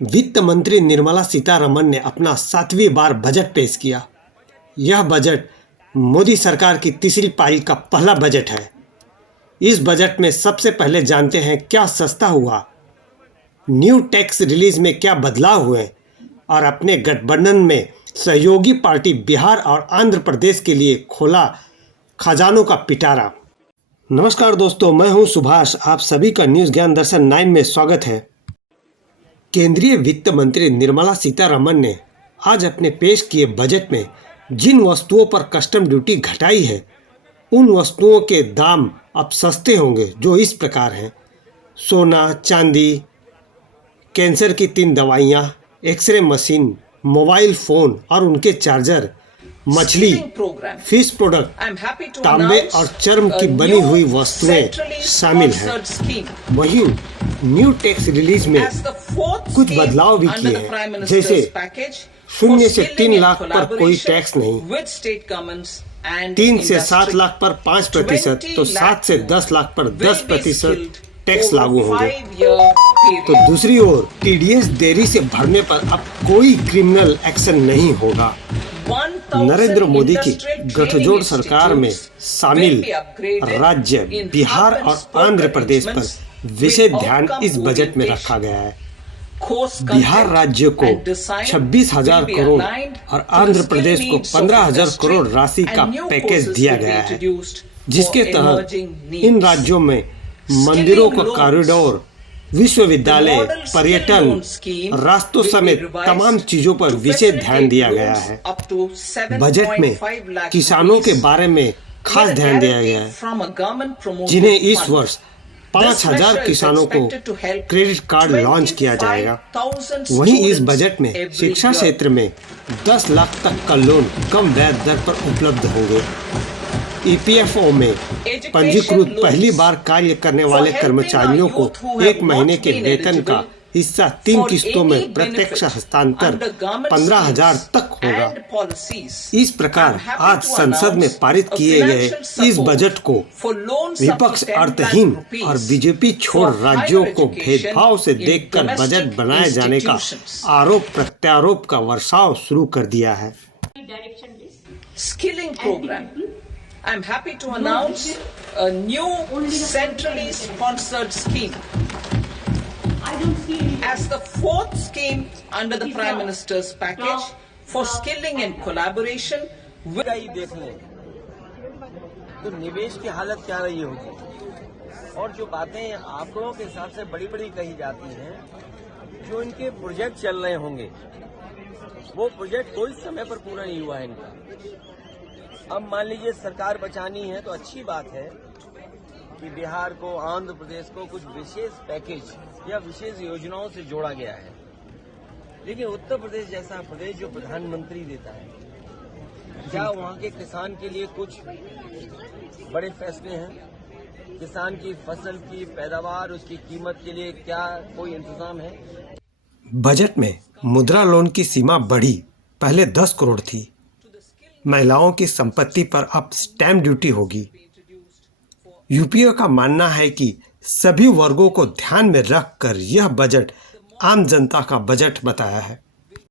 वित्त मंत्री निर्मला सीतारमण ने अपना 7वीं बार बजट पेश किया। यह बजट मोदी सरकार की तीसरी पारी का पहला बजट है। इस बजट में सबसे पहले जानते हैं क्या सस्ता हुआ, न्यू टैक्स रिलीज में क्या बदलाव हुए और अपने गठबंधन में सहयोगी पार्टी बिहार और आंध्र प्रदेश के लिए खोला खजानों का पिटारा। नमस्कार दोस्तों, मैं हूं सुभाष। आप सभी का न्यूज़ ज्ञान दर्शन 9 में स्वागत है। केंद्रीय वित्त मंत्री निर्मला सीतारमण ने आज अपने पेश किए बजट में जिन वस्तुओं पर कस्टम ड्यूटी घटाई है, उन वस्तुओं के दाम अब सस्ते होंगे, जो इस प्रकार हैं: सोना, चांदी, कैंसर की 3 दवाइयाँ, एक्सरे मशीन, मोबाइल फ़ोन और उनके चार्जर, मछली, फिश प्रोडक्ट, तांबे और चर्म की बनी हुई वस्तुएं शामिल हैं। वहीं न्यू टैक्स रिलीज में कुछ बदलाव भी किए हैं, जैसे 0 से 3 लाख पर कोई टैक्स नहीं, 3 से 7 लाख पर 5%, तो 7 से 10 लाख पर 10% टैक्स लागू होंगे। तो दूसरी ओर टीडीएस देरी से भरने पर अब कोई क्रिमिनल एक्शन नहीं होगा। नरेंद्र मोदी की गठजोड़ सरकार में शामिल राज्य बिहार और आंध्र प्रदेश पर विशेष ध्यान इस बजट में रखा गया है। बिहार राज्य को 26,000 करोड़ और आंध्र प्रदेश को 15,000 करोड़ राशि का पैकेज दिया गया है, जिसके तहत इन राज्यों में मंदिरों का कॉरिडोर, विश्वविद्यालय, पर्यटन, रास्तों समेत तमाम चीजों पर विशेष ध्यान दिया गया है। बजट में किसानों के बारे में खास ध्यान दिया गया है, जिन्हें इस वर्ष 5,000 किसानों को क्रेडिट कार्ड लॉन्च किया जाएगा। वहीं इस बजट में शिक्षा क्षेत्र में 10 लाख तक का लोन कम ब्याज दर पर उपलब्ध होंगे। ईपीएफओ में पंजीकृत पहली बार कार्य करने वाले कर्मचारियों को 1 महीने के वेतन का हिस्सा 3 किस्तों में प्रत्यक्ष हस्तांतर 15,000 तक होगा। इस प्रकार आज संसद में पारित किए गए इस बजट को विपक्ष अर्थहीन और बीजेपी छोड़ राज्यों को भेदभाव से देखकर बजट बनाए जाने का आरोप प्रत्यारोप का वर्षाव शुरू कर दिया है। Skilling program. I'm happy to announce a new centrally sponsored scheme as the 4th scheme under the Prime Minister's package for skilling and collaboration. देख लें तो निवेश की हालत क्या रही होगी, और जो बातें आंकड़ों के हिसाब से बड़ी बड़ी कही जाती हैं, जो इनके प्रोजेक्ट चल रहे होंगे, वो प्रोजेक्ट कोई समय पर पूरा नहीं हुआ है इनका। अब मान लीजिए सरकार बचानी है तो अच्छी बात है कि बिहार को, आंध्र प्रदेश को कुछ विशेष पैकेज या विशेष योजनाओं से जोड़ा गया है, लेकिन उत्तर प्रदेश जैसा प्रदेश जो प्रधानमंत्री देता है, क्या वहां के किसान के लिए कुछ बड़े फैसले हैं? किसान की फसल की पैदावार, उसकी कीमत के लिए क्या कोई इंतजाम है? बजट में मुद्रा लोन की सीमा बढ़ी, पहले 10 करोड़ थी। महिलाओं की संपत्ति पर अब स्टैम्प ड्यूटी होगी। यूपीए का मानना है कि सभी वर्गों को ध्यान में रखकर यह बजट आम जनता का बजट बताया है।